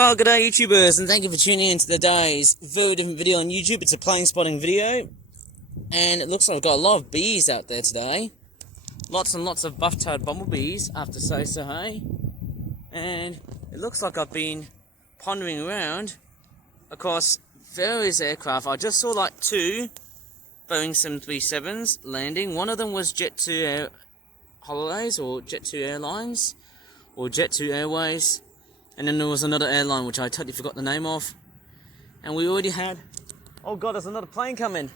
Well, g'day YouTubers, and thank you for tuning in to today's very different video on YouTube. It's a plane spotting video, and it looks like I've got a lot of bees out there today. Lots and lots of buff-tailed bumblebees, I have to say so, hey? And it looks like I've been pondering around across various aircraft. I just saw like two Boeing 737s landing. One of them was Jet2 Air Holidays, or Jet2 Airlines, or Jet2 Airways. And then there was another airline which I totally forgot the name of. And we already had... Oh god, there's another plane coming.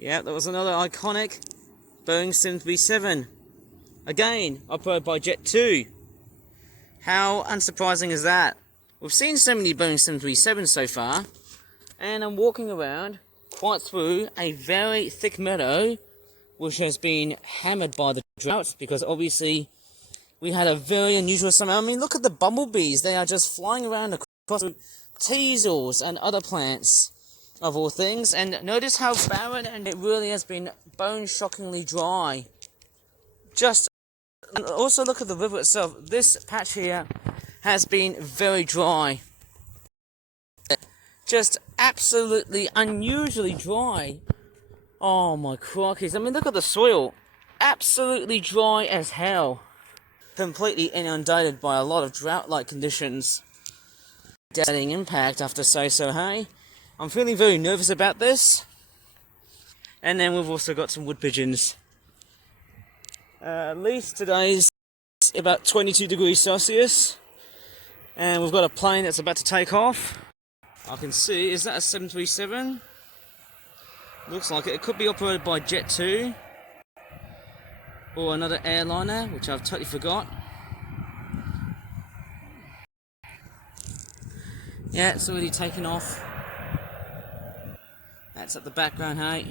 Yeah, there was another iconic Boeing 737. Again, operated by Jet2. How unsurprising is that? We've seen so many Boeing 737s so far, and I'm walking around quite through a very thick meadow, which has been hammered by the drought, because obviously we had a very unusual summer. I mean, look at the bumblebees. They are just flying around across teasels and other plants, of all things. And notice how barren, and it really has been bone-shockingly dry. And also look at the river itself. This patch here has been very dry. Just absolutely unusually dry. Oh my crikey. I mean, look at the soil. Absolutely dry as hell. Completely inundated by a lot of drought-like conditions. Devastating impact, I have to say so, hey? I'm feeling very nervous about this. And then we've also got some wood pigeons. At least today's about 22 degrees Celsius. And we've got a plane that's about to take off. I can see, is that a 737? Looks like it. It could be operated by Jet2. Or another airliner, which I've totally forgot. Yeah, it's already taken off. That's at the background, hey?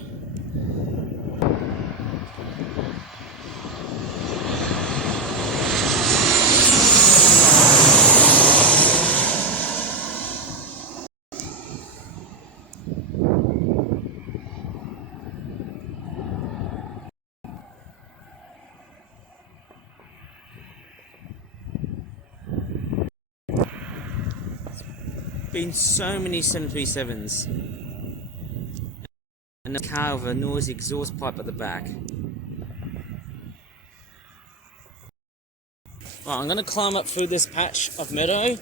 Been so many 737s. And the car with a noisy exhaust pipe at the back. Right, I'm going to climb up through this patch of meadow.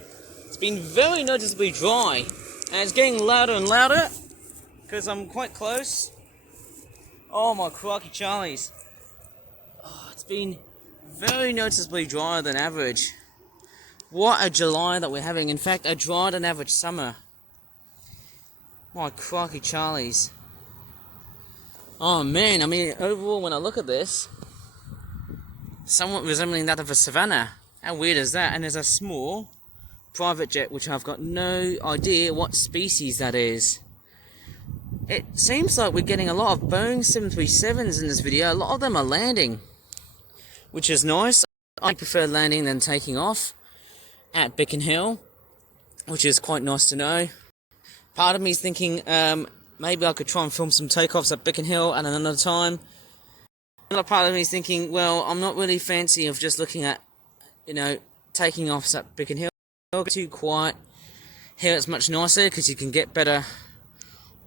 It's been very noticeably dry, and it's getting louder and louder because I'm quite close. Oh my crikey Charlies. Oh, it's been very noticeably drier than average. What a July that we're having. In fact, a drier than average summer. My crikey Charlies. Oh man, I mean, overall when I look at this, somewhat resembling that of a savannah. How weird is that? And there's a small private jet which I've got no idea what species that is. It seems like we're getting a lot of Boeing 737s in this video. A lot of them are landing, which is nice. I prefer landing than taking off at Bicken Hill, which is quite nice to know. Part of me is thinking maybe I could try and film some takeoffs at Bicken Hill at another time. Another part of me is thinking, well, I'm not really fancy of just looking at, taking offs at Bicken Hill. It's too quiet. Here it's much nicer because you can get better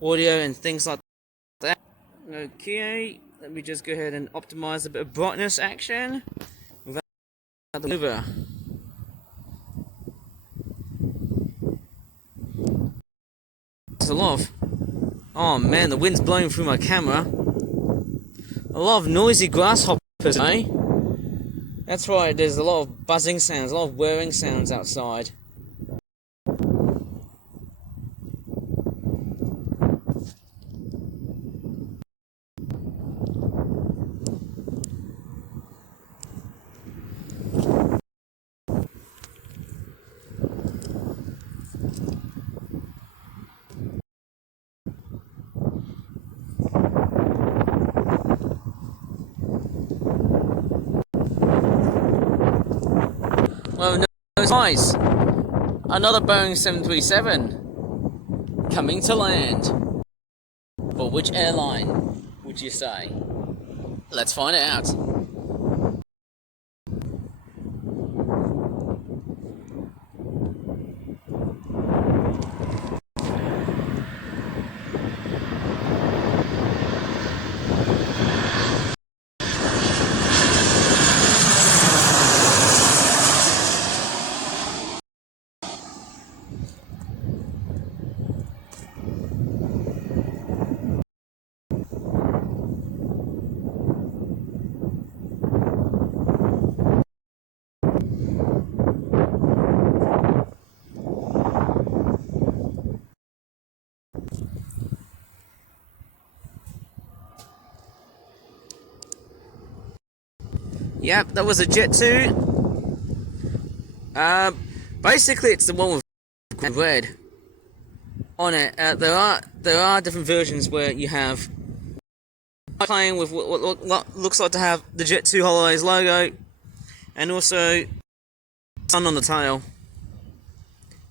audio and things like that. Okay, let me just go ahead and optimize a bit of brightness action without the maneuver. There's a lot of... Oh man, the wind's blowing through my camera. A lot of noisy grasshoppers, eh? That's right, there's a lot of buzzing sounds, a lot of whirring sounds outside. Well, no surprise. Another Boeing 737 coming to land. But which airline would you say? Let's find out. Yep, that was a Jet 2. Basically, it's the one with red on it. There are different versions where you have playing with what looks like to have the Jet 2 Holidays logo, and also sun on the tail.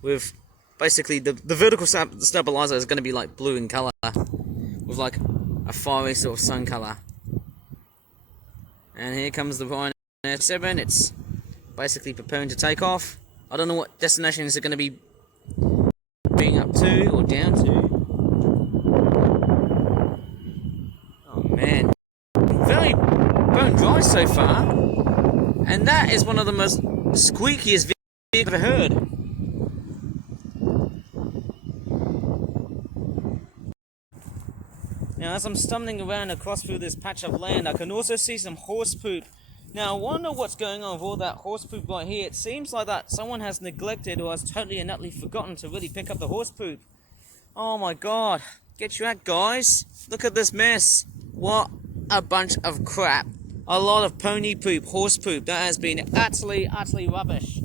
With basically the vertical stabilizer is going to be like blue in color, with like a fiery sort of sun color. And here comes the Ryanair 7. It's basically preparing to take off. I don't know what destinations are going to be being up to or down to. Oh man, very bone dry so far, and that is one of the most squeakiest videos I've ever heard. Now, as I'm stumbling around across through this patch of land, I can also see some horse poop. Now, I wonder what's going on with all that horse poop right here. It seems like that someone has neglected or has totally and utterly forgotten to really pick up the horse poop. Oh my god. Get your act, guys. Look at this mess. What a bunch of crap. A lot of pony poop, horse poop. That has been utterly rubbish.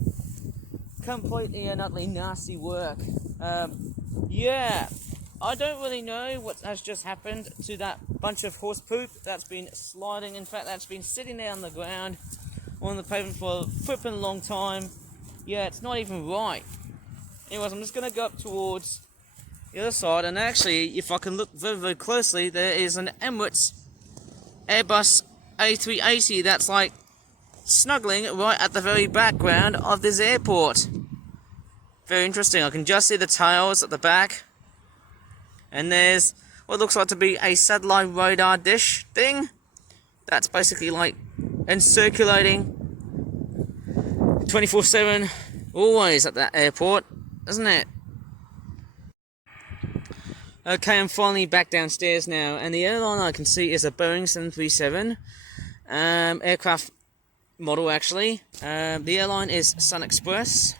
Completely and utterly nasty work. Yeah. I don't really know what has just happened to that bunch of horse poop that's been sliding. In fact, that's been sitting there on the ground, on the pavement for a flipping long time. Yeah, it's not even right. Anyways, I'm just going to go up towards the other side, and actually, if I can look very closely, there is an Emirates Airbus A380 that's like snuggling right at the very background of this airport. Very interesting. I can just see the tails at the back. And there's what looks like to be a satellite radar dish thing. That's basically like encirculating 24/7, always at that airport, isn't it? Okay, I'm finally back downstairs now, and the airline I can see is a Boeing 737 aircraft model, actually. The airline is SunExpress.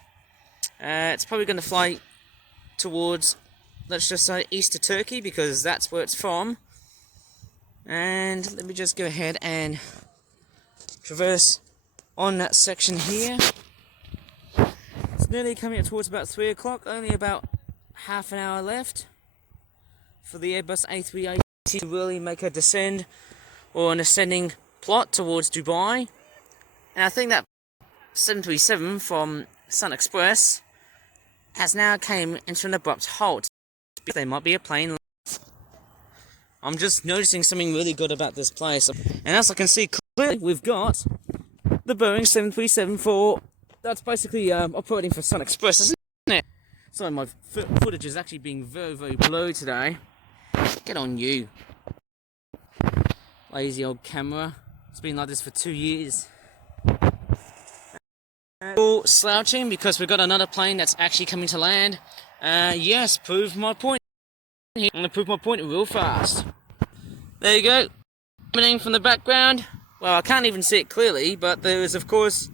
It's probably going to fly towards, let's just say, east of Turkey, because that's where it's from. And let me just go ahead and traverse on that section here. It's nearly coming up towards about 3 o'clock, only about half an hour left for the Airbus A380 to really make a descend or an ascending plot towards Dubai. And I think that 737 from SunExpress has now came into an abrupt halt. There might be a plane. I'm just noticing something really good about this place. And as I can see clearly, we've got the Boeing 737 that's basically operating for SunExpress, isn't it? Sorry, my footage is actually being very blurry today. Get on you. Lazy old camera. It's been like this for 2 years. All slouching because we've got another plane that's actually coming to land. Yes, prove my point. I'm going to prove my point real fast. There you go. Coming from the background. Well, I can't even see it clearly, but there is, of course,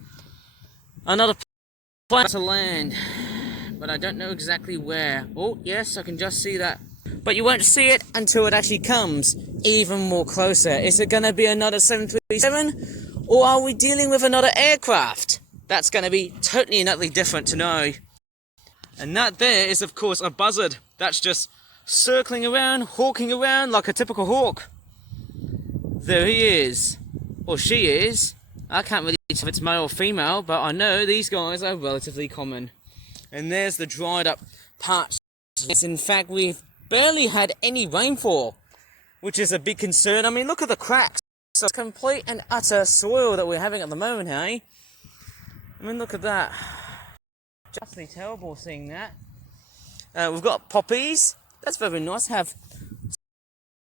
another plane to land. But I don't know exactly where. Oh, yes, I can just see that. But you won't see it until it actually comes even more closer. Is it going to be another 737? Or are we dealing with another aircraft? That's going to be totally and utterly different to know. And that there is, of course, a buzzard. That's just circling around, hawking around like a typical hawk. There he is. Or she is. I can't really tell if it's male or female, but I know these guys are relatively common. And there's the dried up patch. In fact, we've barely had any rainfall, which is a big concern. I mean, look at the cracks. So it's complete and utter soil that we're having at the moment, hey? I mean, look at that. Justly terrible seeing that. We've got poppies. That's very nice to have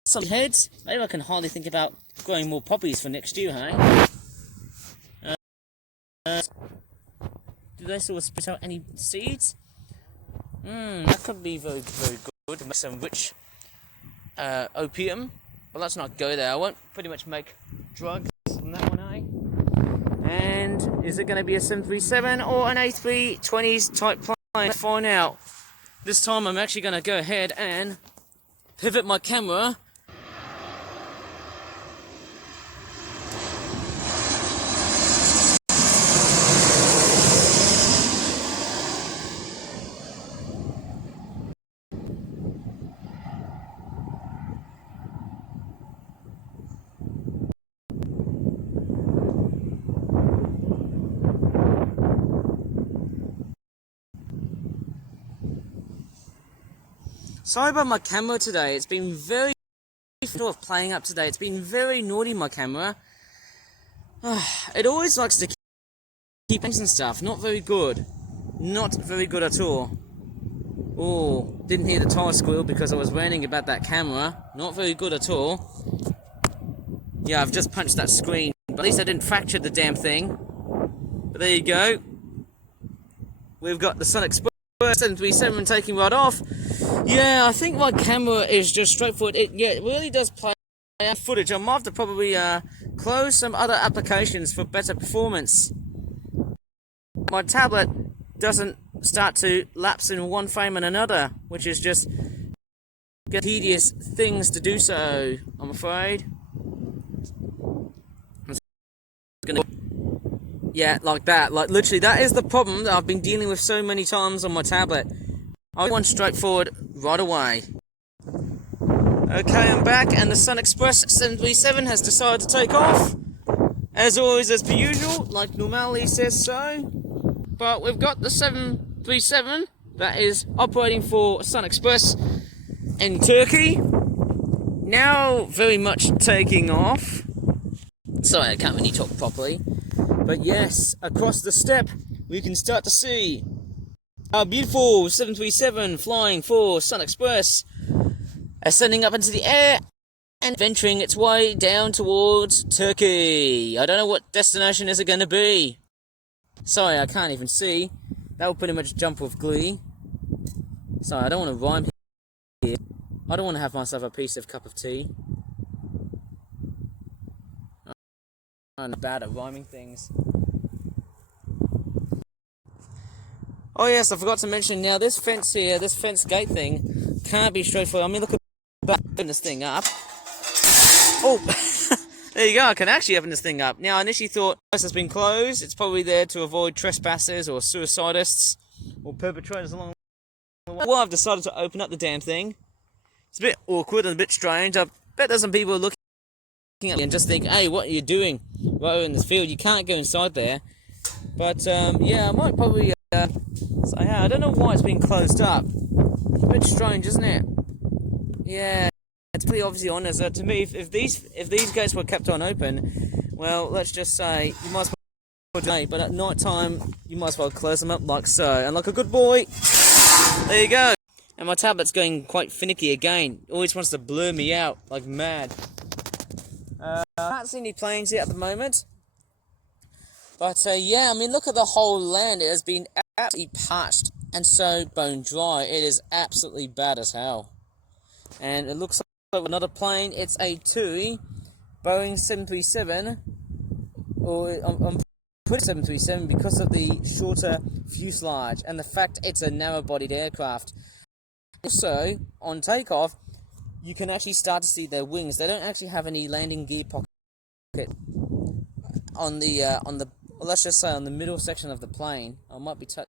some heads. Maybe I can hardly think about growing more poppies for next year, hey? Do they still spit out any seeds? That could be very, very good. Make some rich opium. Well, let's not go there. I won't pretty much make drugs on that one, eh? And is it going to be a 737 or an A320s type plane? Let's find out. This time I'm actually going to go ahead and pivot my camera. Sorry about my camera today. It's been very sort of playing up today. It's been very naughty, my camera. It always likes to keep things and stuff. Not very good. Not very good at all. Oh, didn't hear the tire squeal because I was ranting about that camera. Not very good at all. Yeah, I've just punched that screen. But at least I didn't fracture the damn thing. But there you go. We've got the Sun Express 737 taking right off. Yeah, I think my camera is just straightforward. It really does play out footage. I might have to probably close some other applications for better performance. My tablet doesn't start to lapse in one frame and another, which is just tedious things to do so, I'm afraid. Yeah, like that. Like, literally, that is the problem that I've been dealing with so many times on my tablet. I want straightforward right away. Okay, I'm back, and the Sun Express 737 has decided to take off. As always, as per usual, like normality says so. But we've got the 737 that is operating for Sun Express in Turkey. Now very much taking off. Sorry, I can't really talk properly. But yes, across the steppe, we can start to see our beautiful 737 flying for Sun Express, ascending up into the air and venturing its way down towards Turkey. I don't know what destination is it going to be. Sorry, I can't even see. That will pretty much jump with glee. Sorry, I don't want to rhyme here. I don't want to have myself a piece of cup of tea. I'm bad at rhyming things. Oh yes, I forgot to mention now, this fence here, this fence gate thing, can't be straightforward. I mean, look at open this thing up. Oh, there you go, I can actually open this thing up. Now, I initially thought this has been closed. It's probably there to avoid trespassers or suicidists or perpetrators along the way. Well, I've decided to open up the damn thing. It's a bit awkward and a bit strange. I bet there's some people looking at me and just think, hey, what are you doing right in this field? You can't go inside there. But, yeah, I might probably say, hey, I don't know why it's been closed up. It's a bit strange, isn't it? Yeah, it's pretty obviously honest. To me, if these gates were kept on open, well, let's just say you might as well day, but at night time you might as well close them up like so. And like a good boy, there you go. And my tablet's going quite finicky again. Always wants to blur me out like mad. I can't see any planes yet at the moment. But yeah, I mean, look at the whole land. It has been absolutely parched and so bone dry. It is absolutely bad as hell. And it looks like another plane. It's a TUI Boeing 737, or I'm putting 737 because of the shorter fuselage and the fact it's a narrow-bodied aircraft. Also, on takeoff, you can actually start to see their wings. They don't actually have any landing gear pocket on the well, let's just say on the middle section of the plane. I might be touching.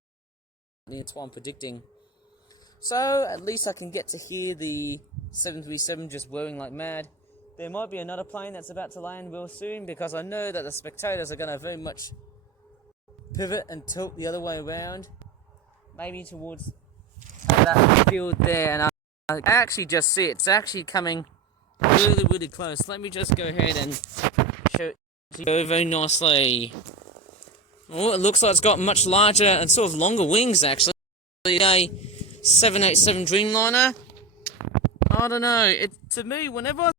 That's what I'm predicting. So at least I can get to hear the 737 just whirring like mad. There might be another plane that's about to land real soon, because I know that the spectators are going to very much pivot and tilt the other way around, maybe towards that field there, and I actually just see it. It's actually coming really, really close. Let me just go ahead and show it to you very nicely. Oh, it looks like it's got much larger and sort of longer wings, actually. A 787 Dreamliner. I don't know. To me, whenever I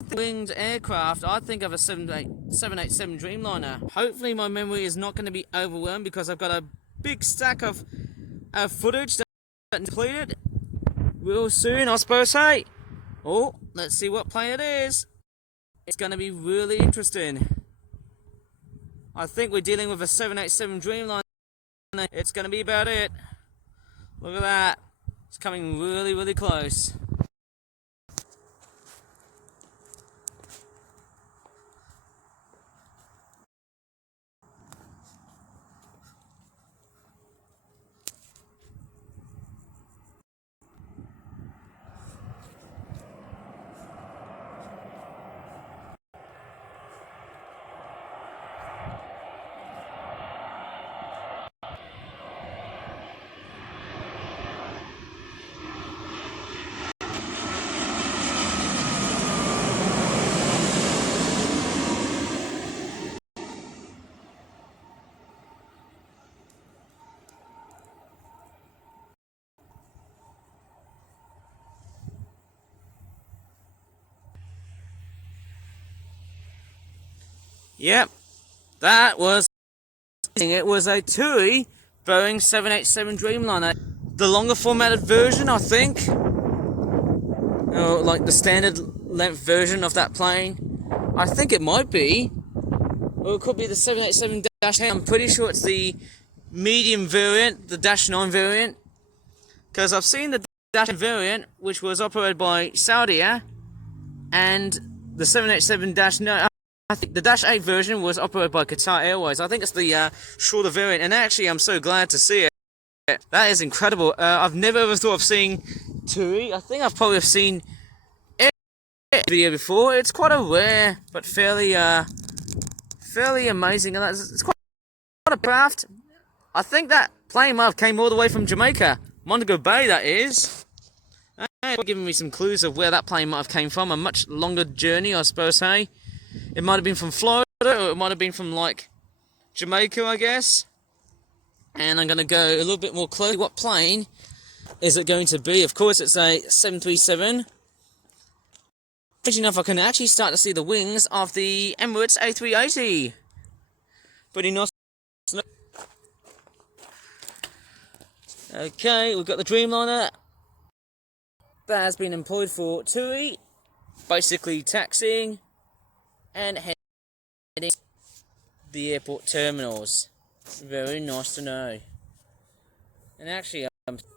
think of winged aircraft, I think of a 787 Dreamliner. Hopefully my memory is not going to be overwhelmed, because I've got a big stack of footage that's completed real soon, I suppose. Hey, oh, let's see what plane it is. It's going to be really interesting. I think we're dealing with a 787 Dreamliner. It's going to be about it. Look at that. It's coming really, really close. Yep, that was. It was a TUI Boeing 787 Dreamliner. The longer formatted version, I think. Like the standard length version of that plane. I think it might be. Or it could be the 787-10. I'm pretty sure it's the medium variant, the Dash 9 variant. Because I've seen the Dash 9 variant, which was operated by Saudia, and the 787-9. I think the Dash 8 version was operated by Qatar Airways. I think it's the shorter variant, and actually I'm so glad to see it. That is incredible. I've never ever thought of seeing TUI. I think I've probably seen a video before. It's quite a rare but fairly amazing. It's quite a craft. I think that plane might have came all the way from Jamaica, Montego Bay, that is. Giving me some clues of where that plane might have came from. A much longer journey, I suppose. Hey. It might have been from Florida, or it might have been from, like, Jamaica, I guess. And I'm going to go a little bit more closely. What plane is it going to be? Of course, it's a 737. Interesting enough, I can actually start to see the wings of the Emirates A380. Pretty nice. Okay, we've got the Dreamliner. That has been employed for TUI. Basically taxiing and heading the airport terminals. Very nice to know. And actually,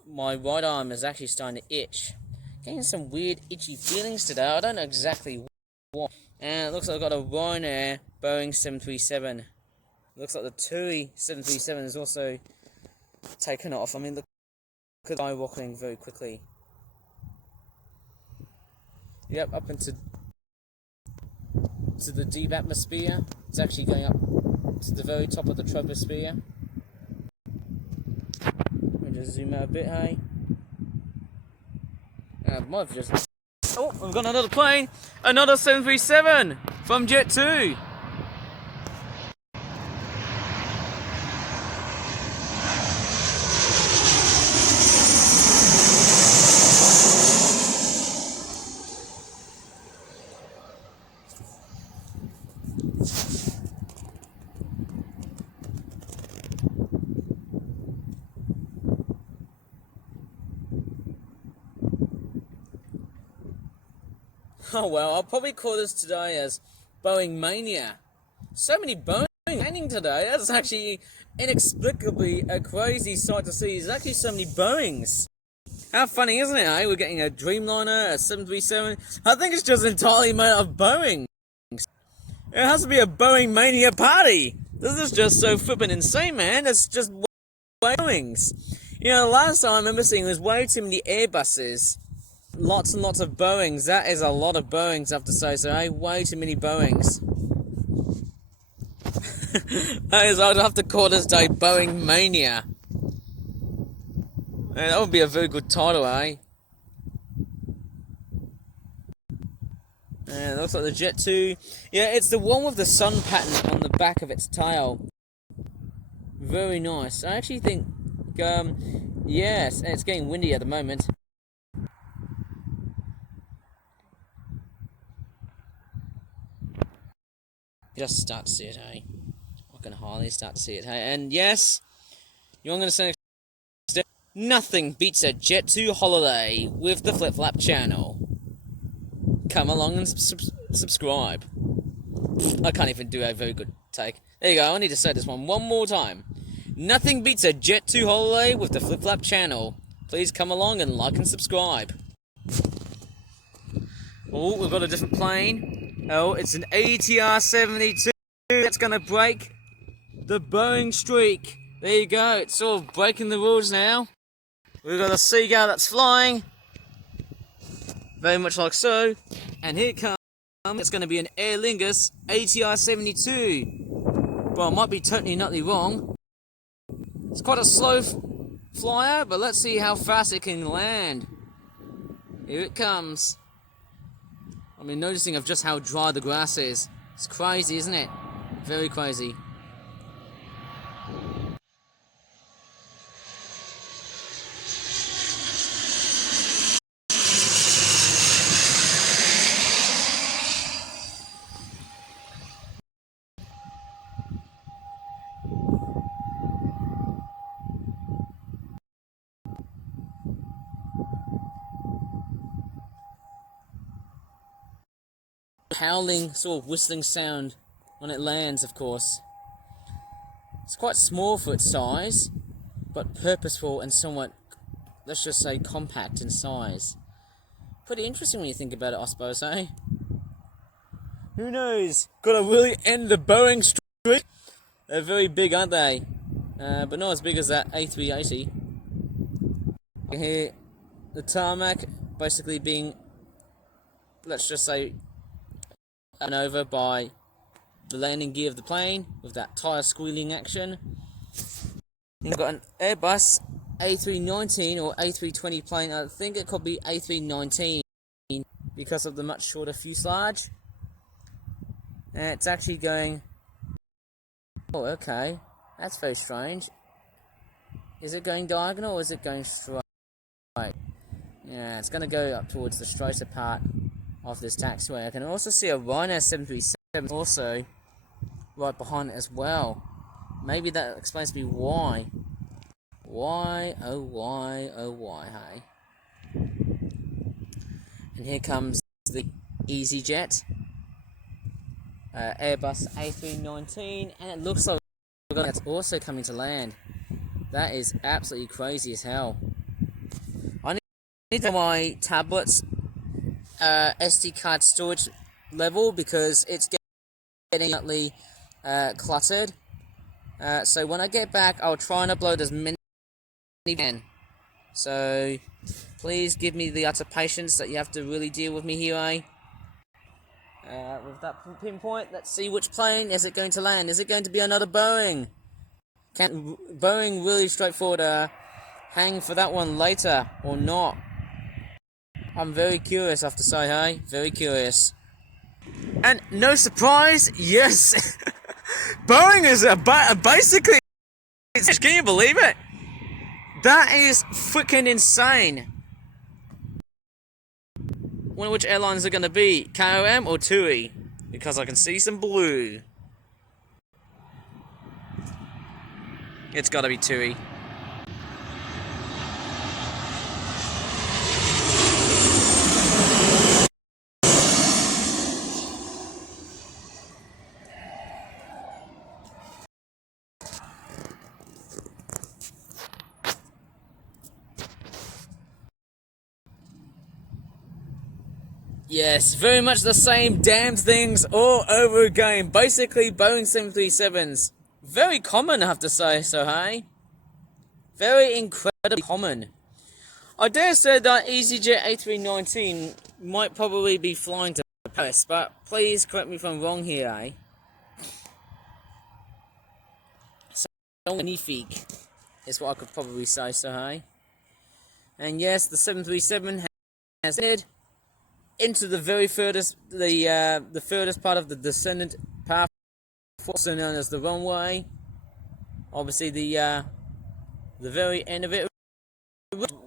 my right arm is actually starting to itch. Getting some weird itchy feelings today. I don't know exactly what. And it looks like I've got a Ryanair Boeing 737. Looks like the TUI 737 is also taken off. I mean, look at the skyrocketing very quickly. Yep, up into the deep atmosphere. It's actually going up to the very top of the troposphere. Let me just zoom out a bit, hey. Might have just... Oh, we've got another plane! Another 737 from Jet2! Oh well, I'll probably call this today as Boeing Mania. So many Boeing landing today. That's actually inexplicably a crazy sight to see. There's actually so many Boeings. How funny, isn't it, eh? We're getting a Dreamliner, a 737. I think it's just entirely made of Boeing. It has to be a Boeing Mania party. This is just so flippin' insane, man. It's just Boeings. You know, last time I remember seeing there was way too many Airbuses. Lots and lots of Boeings. That is a lot of Boeings, I have to say, so hey, way too many Boeings. That is, I'd have to call this day Boeing Mania. Yeah, that would be a very good title, eh? Yeah, it looks like the Jet 2. Yeah, it's the one with the sun pattern on the back of its tail. Very nice. I actually think, yes, and it's getting windy at the moment. Just start to see it, hey? I can hardly start to see it, hey? And yes, you're going to say nothing beats a Jet 2 holiday with the Flip Flap channel. Come along and subscribe. I can't even do a very good take. There you go, I need to say this one more time. Nothing beats a Jet 2 holiday with the Flip Flap channel. Please come along and like and subscribe. Oh, we've got a different plane. Oh, it's an ATR 72 that's going to break the Boeing streak. There you go, it's sort of breaking the rules now. We've got a Seagull that's flying. Very much like so. And here it comes. It's going to be an Aer Lingus ATR 72. Well, I might be totally nutty wrong. It's quite a slow flyer, but let's see how fast it can land. Here it comes. I mean, noticing of just how dry the grass is. It's crazy, isn't it? Very crazy. Howling, sort of whistling sound when it lands, of course. It's quite small for its size, but purposeful and somewhat, let's just say, compact in size. Pretty interesting when you think about it, I suppose, eh? Who knows? Gotta really end the Boeing streak. They're very big, aren't they? But not as big as that A380. You can hear the tarmac basically being, let's just say, and over by the landing gear of the plane with that tyre squealing action. You've got an Airbus A319 or A320 plane. I think it could be A319 because of the much shorter fuselage. And it's actually going... Oh, okay. That's very strange. Is it going diagonal or is it going straight? Yeah, it's going to go up towards the straighter part of this taxiway. I can also see a Ryanair 737 also right behind it as well. Maybe that explains to me why. Why, oh why, hey? And here comes the EasyJet Airbus A319, and it looks like that's also coming to land. That is absolutely crazy as hell. I need to my tablet's SD card storage level because it's getting utterly cluttered. So when I get back, I'll try and upload as many as I can. So please give me the utter patience that you have to really deal with me here, eh? With that pinpoint, let's see which plane is it going to land. Is it going to be another Boeing? Can Boeing really straightforward hang for that one later or not? I'm very curious, I have to say, hey? Very curious. And no surprise, yes! Boeing is basically... Can you believe it? That is freaking insane. Wonder which airlines are going to be, KLM or TUI? Because I can see some blue. It's got to be TUI. Yes, very much the same damn things all over again. Basically, Boeing 737s. Very common, I have to say, so hey? Very incredible. common. I dare say that EasyJet A319 might probably be flying to Paris, but please correct me if I'm wrong here, eh? So magnifique is what I could probably say, so hey. And yes, the 737 has headed into the very furthest, the furthest part of the descendant path, also known as the runway. Obviously, the very end of it.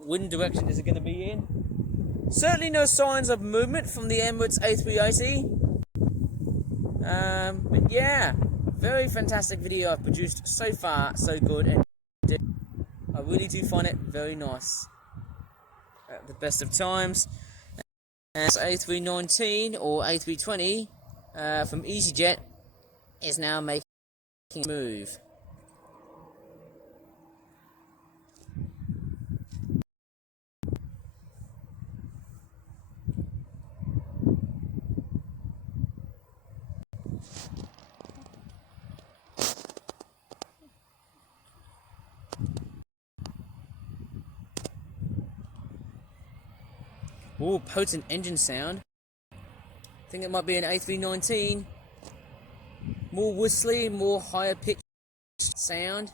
Wind direction is it going to be in? Certainly no signs of movement from the Emirates A380. But yeah, very fantastic video I've produced so far, so good, and I really do find it very nice. At the best of times, as A319 or A320 from EasyJet is now making a move. Ooh, potent engine sound. I think it might be an A319. More whistly, more higher pitched sound.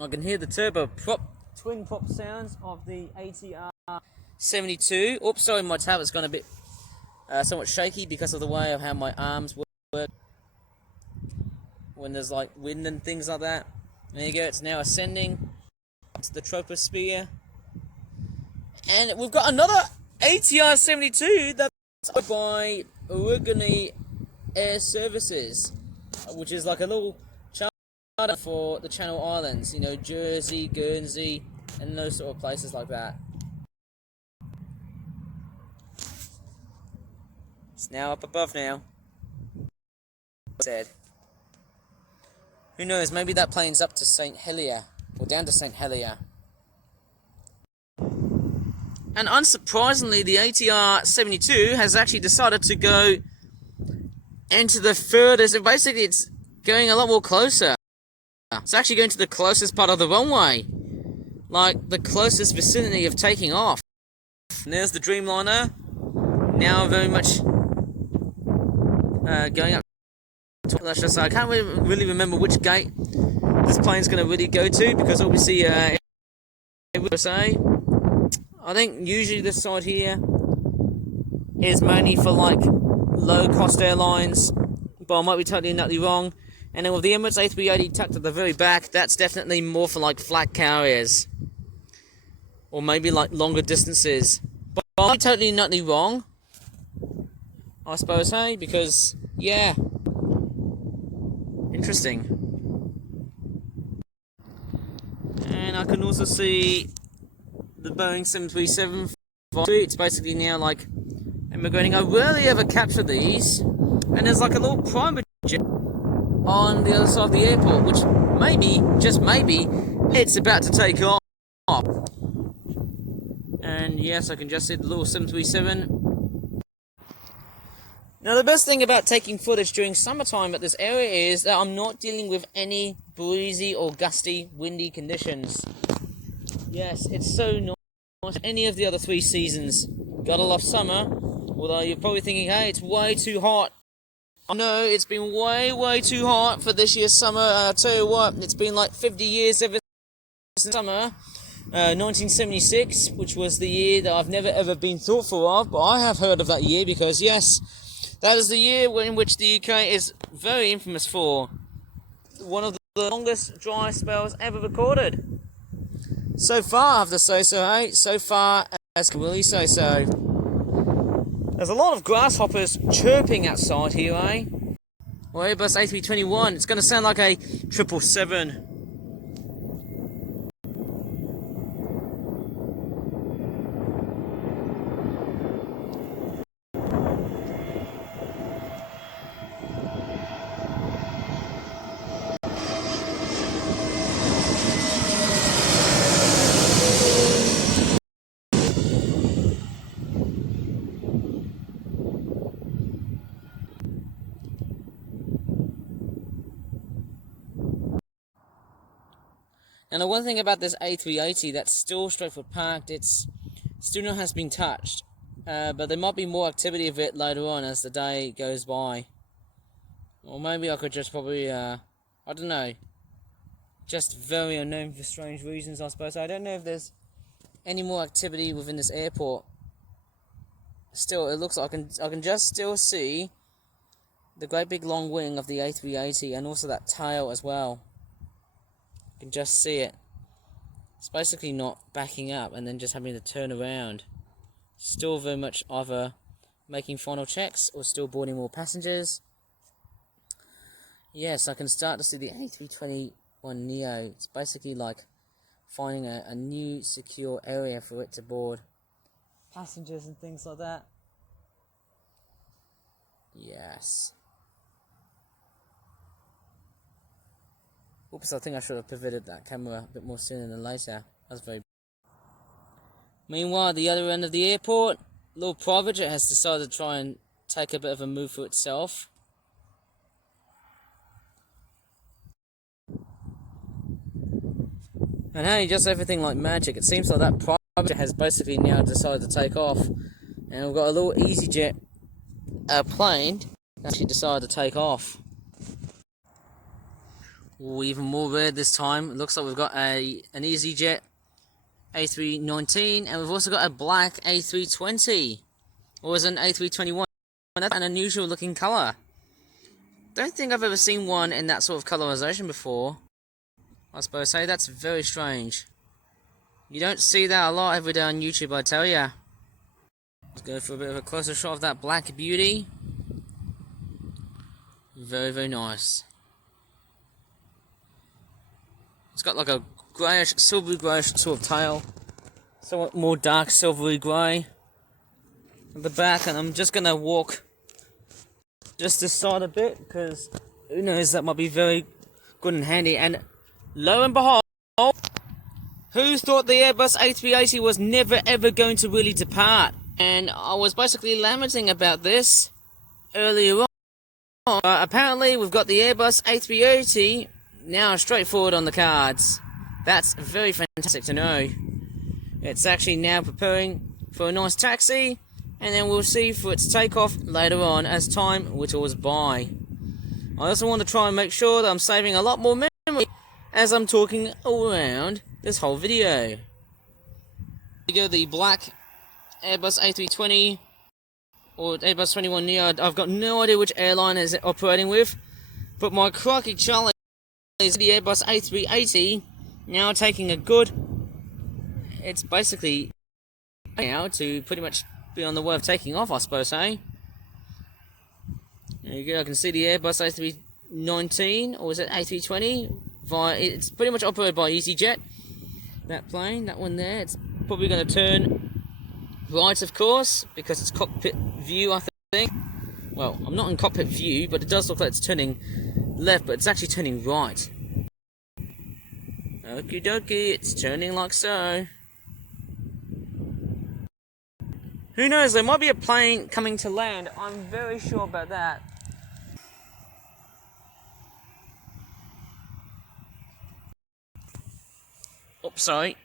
I can hear the turbo prop, twin prop sounds of the ATR 72. Oops, sorry, my tablet's gone a bit somewhat shaky because of the way of how my arms work when there's like wind and things like that. There you go, it's now ascending to the troposphere. And we've got another ATR 72 that's owned by Origami Air Services, which is like a little charter for the Channel Islands, you know, Jersey, Guernsey, and those sort of places like that. It's now up above now. Said. Who knows, maybe that plane's up to St. Helier, or down to St. Helier. And unsurprisingly, the ATR 72 has actually decided to go into the furthest, basically it's going a lot more closer. It's actually going to the closest part of the runway, like the closest vicinity of taking off. And there's the Dreamliner, now very much going up. Let's just say, I can't really remember which gate this plane's going to really go to, because obviously, I think usually this side here is mainly for like low-cost airlines, but I might be totally nutty wrong. And then with the Emirates A380 tucked at the very back, that's definitely more for like flag carriers, or maybe like longer distances. But I might be totally nutty wrong, I suppose, hey, because yeah. Interesting. And I can also see the Boeing 737. It's basically now like immigrating. I rarely ever capture these. And there's like a little private jet on the other side of the airport, which maybe, just maybe, it's about to take off. And yes, I can just see the little 737. Now, the best thing about taking footage during summertime at this area is that I'm not dealing with any breezy or gusty, windy conditions. Yes, it's so nice. Any of the other 3 seasons, gotta love summer, although you're probably thinking, hey, it's way too hot. I know, it's been way too hot for this year's summer. I'll tell you what, it's been like 50 years ever since summer. 1976, which was the year that I've never ever been thoughtful of, but I have heard of that year because, yes, that is the year in which the UK is very infamous for one of the longest dry spells ever recorded. So far, I have to say so, hey? So far, as I can really say so. There's a lot of grasshoppers chirping outside here, eh? Well, Airbus A321, it's going to sound like a 777. And the one thing about this A380 that's still Stratford parked, it's still not has been touched. But there might be more activity of it later on as the day goes by. Or maybe I could just probably, I don't know, just very unknown for strange reasons, I suppose. I don't know if there's any more activity within this airport. Still, it looks like I can just still see the great big long wing of the A380 and also that tail as well. You can just see it. It's basically not backing up and then just having to turn around. Still very much either making final checks or still boarding more passengers. Yes, I can start to see the A321neo. It's basically like finding a new secure area for it to board passengers and things like that. Yes. Oops, I think I should have pivoted that camera a bit more sooner than later. That's very... Meanwhile, at the other end of the airport, little private jet has decided to try and take a bit of a move for itself. And hey, just everything like magic. It seems like that private jet has basically now decided to take off. And we've got a little EasyJet plane that actually decided to take off. Ooh, even more rare this time. It looks like we've got an EasyJet A319, and we've also got a black A320, or is it an A321? That's an unusual looking colour. Don't think I've ever seen one in that sort of colorization before. I suppose, hey, that's very strange. You don't see that a lot every day on YouTube, I tell ya. Let's go for a bit of a closer shot of that black beauty. Very, very nice. It's got like a greyish, silvery greyish sort of tail. Somewhat more dark silvery grey at the back, and I'm just gonna walk just this side a bit because who knows, that might be very good and handy. And lo and behold, who thought the Airbus A380 was never ever going to really depart? And I was basically lamenting about this earlier on. Apparently we've got the Airbus A380 now straightforward on the cards. That's very fantastic to know. It's actually now preparing for a nice taxi, and then we'll see for its takeoff later on as time whittles by. I also want to try and make sure that I'm saving a lot more memory as I'm talking around this whole video. Here we go, the black Airbus A320 or Airbus 21neo. I've got no idea which airline is it operating with, but my crikey Charlie is the Airbus A380 now taking a good... It's basically now to pretty much be on the way of taking off, I suppose, eh? There you go, I can see the Airbus A319, or is it A320? It's pretty much operated by EasyJet. That plane, that one there, it's probably going to turn right, of course, because it's cockpit view, I think. Well, I'm not in cockpit view, but it does look like it's turning left, but it's actually turning right. Okie dokie, it's turning like so. Who knows, there might be a plane coming to land. I'm very sure about that. Oops, sorry.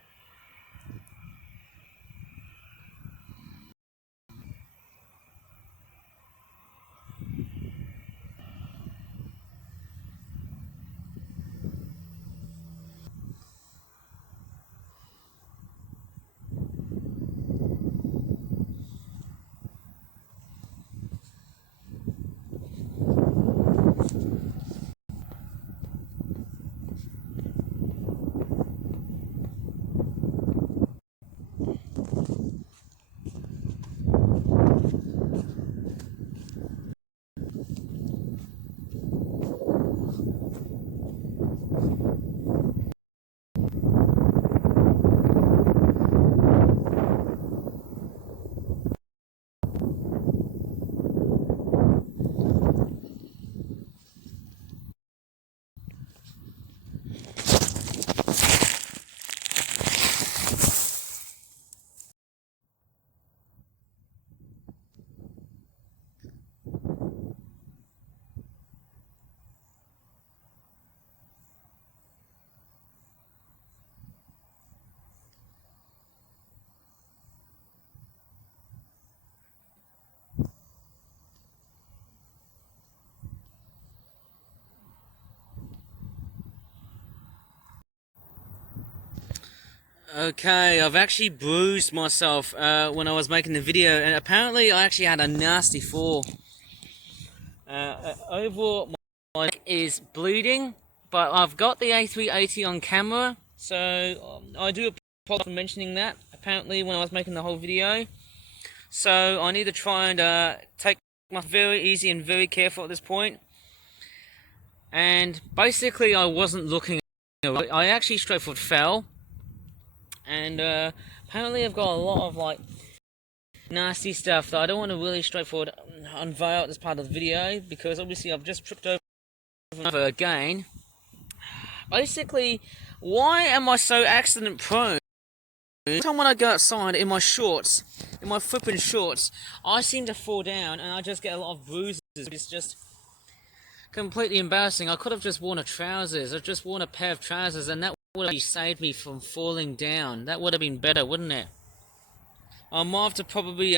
Okay, I've actually bruised myself when I was making the video, and apparently I actually had a nasty fall. Overall, my neck is bleeding, but I've got the A380 on camera, so I do apologize for mentioning that, apparently, when I was making the whole video. So I need to try and take my very easy and very careful at this point. And basically, I wasn't looking. I actually straightforward fell, and apparently I've got a lot of like nasty stuff that I don't want to really straightforward unveil at this part of the video, because obviously I've just tripped over again. Basically, why am I so accident prone? Every time when I go outside in my shorts, in my flipping shorts, I seem to fall down and I just get a lot of bruises. It's just completely embarrassing. I could have just worn trousers. I've just worn a pair of trousers, and that would have saved me from falling down. That would have been better, wouldn't it? I might have to probably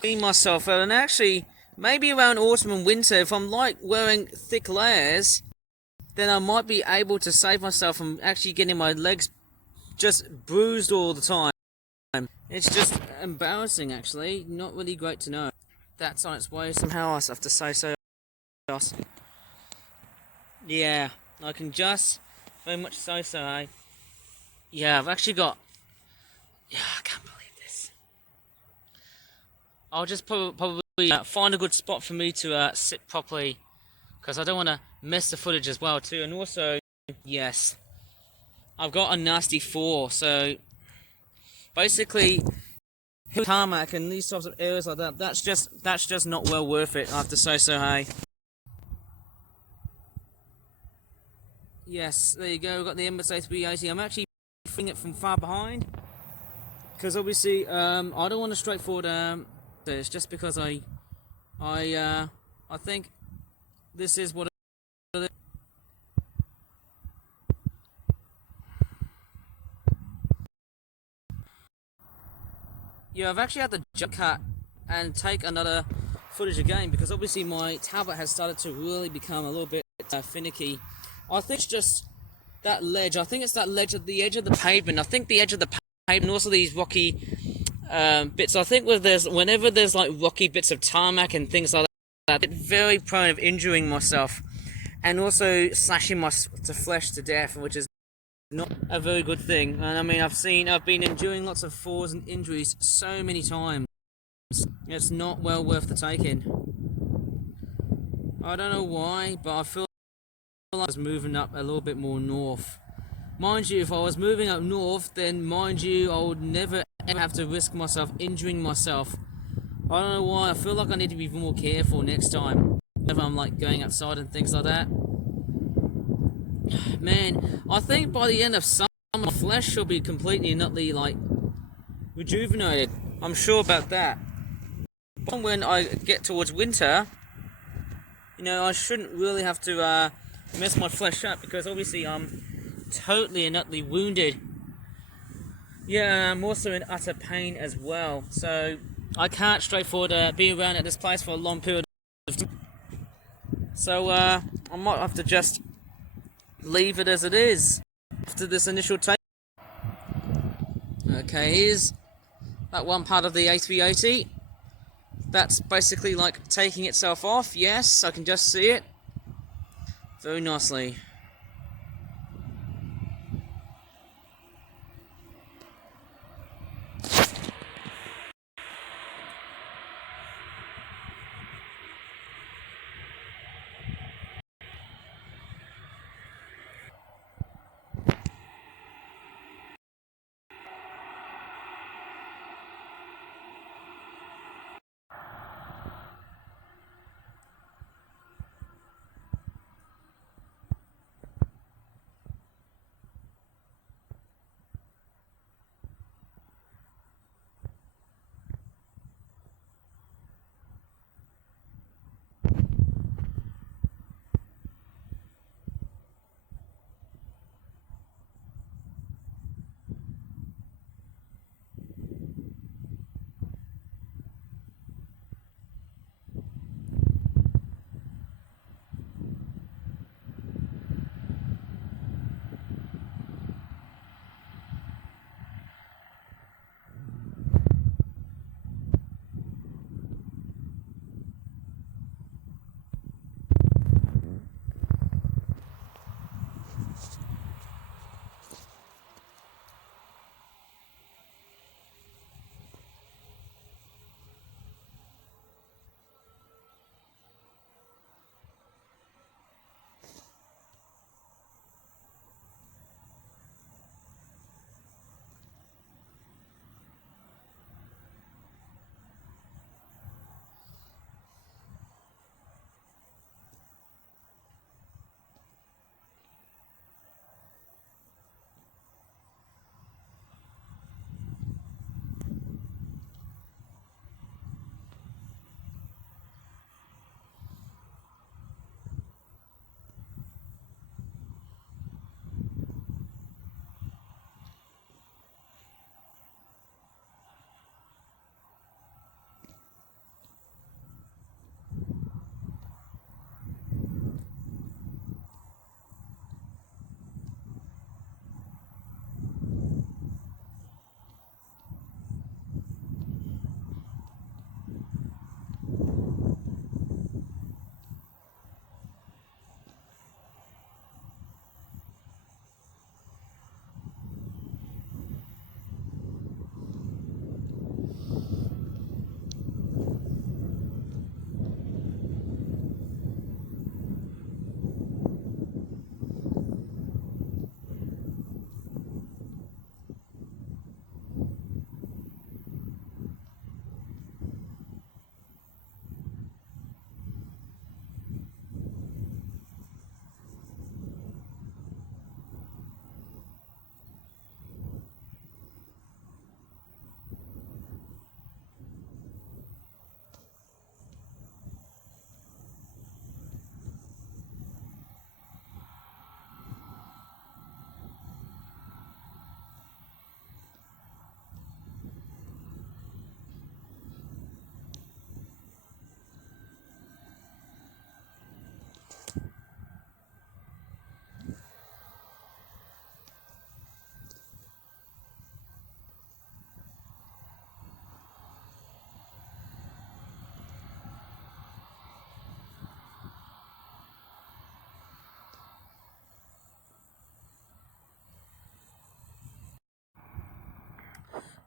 clean myself out, and actually, maybe around autumn and winter, if I'm like wearing thick layers, then I might be able to save myself from actually getting my legs just bruised all the time. It's just embarrassing, actually. Not really great to know. That's on its way somehow, I have to say so. Yeah, I can just very much so, eh? Yeah, I've actually got... Yeah, I can't believe this. I'll just probably find a good spot for me to sit properly, because I don't want to miss the footage as well, too. And also, yes, I've got a nasty fall, so basically, tarmac and these types of areas like that, that's just not well worth it, I have to say so, hey. Yes, there you go, we've got the Embraer A380. I'm actually filming it from far behind, because obviously, I don't want to straightforward, it's just because I think this is what it is. Yeah, I've actually had to jump cut and take another footage again, because obviously my tablet has started to really become a little bit finicky. I think it's just that ledge. I think it's that ledge at the edge of the pavement. I think the edge of the pavement, also these rocky bits. I think whenever there's like rocky bits of tarmac and things like that, I get very prone of injuring myself, and also slashing my flesh to death, which is not a very good thing. And I mean, I've been enduring lots of falls and injuries so many times. It's not well worth the taking. I don't know why, but I feel like I was moving up a little bit more north. Mind you, if I was moving up north, then mind you, I would never ever have to risk myself injuring myself. I don't know why, I feel like I need to be more careful next time, if I'm like going outside and things like that. Man, I think by the end of summer, my flesh should be completely and utterly like rejuvenated. I'm sure about that. But when I get towards winter, you know, I shouldn't really have to mess my flesh up, because obviously I'm totally and utterly wounded. Yeah, I'm also in utter pain as well, so I can't straightforward be around at this place for a long period of time. So I might have to just leave it as it is after this initial take. Okay, here's that one part of the A380. That's basically like taking itself off. Yes, I can just see it very nicely.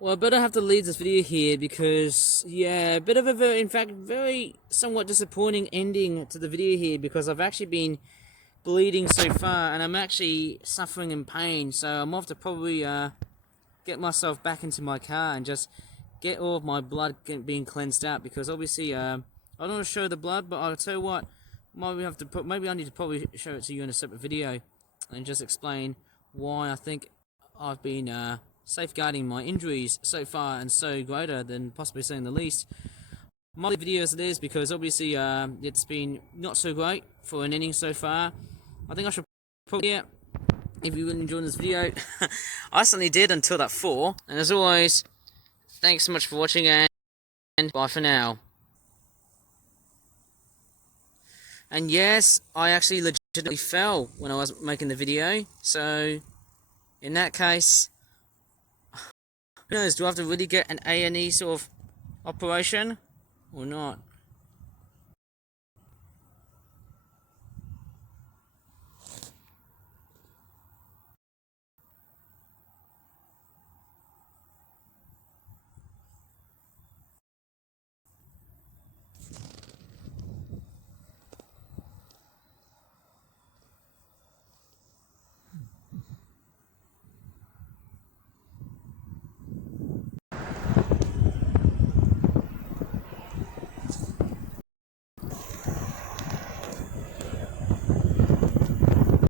Well, I better have to leave this video here because, yeah, a bit of a very, in fact, very somewhat disappointing ending to the video here because I've actually been bleeding so far and I'm actually suffering in pain. So I'm off to probably get myself back into my car and just get all of my blood being cleansed out because obviously I don't want to show the blood, but I'll tell you what, maybe I need to probably show it to you in a separate video and just explain why I think I've been safeguarding my injuries so far and so greater than possibly saying the least. My video as it is because obviously it's been not so great for an inning so far. I think I should probably, yeah, if you really enjoyed this video, I certainly did until that 4. And as always, thanks so much for watching and bye for now. And yes, I actually legitimately fell when I was making the video, so in that case, who knows, do I have to really get an A&E sort of operation or not?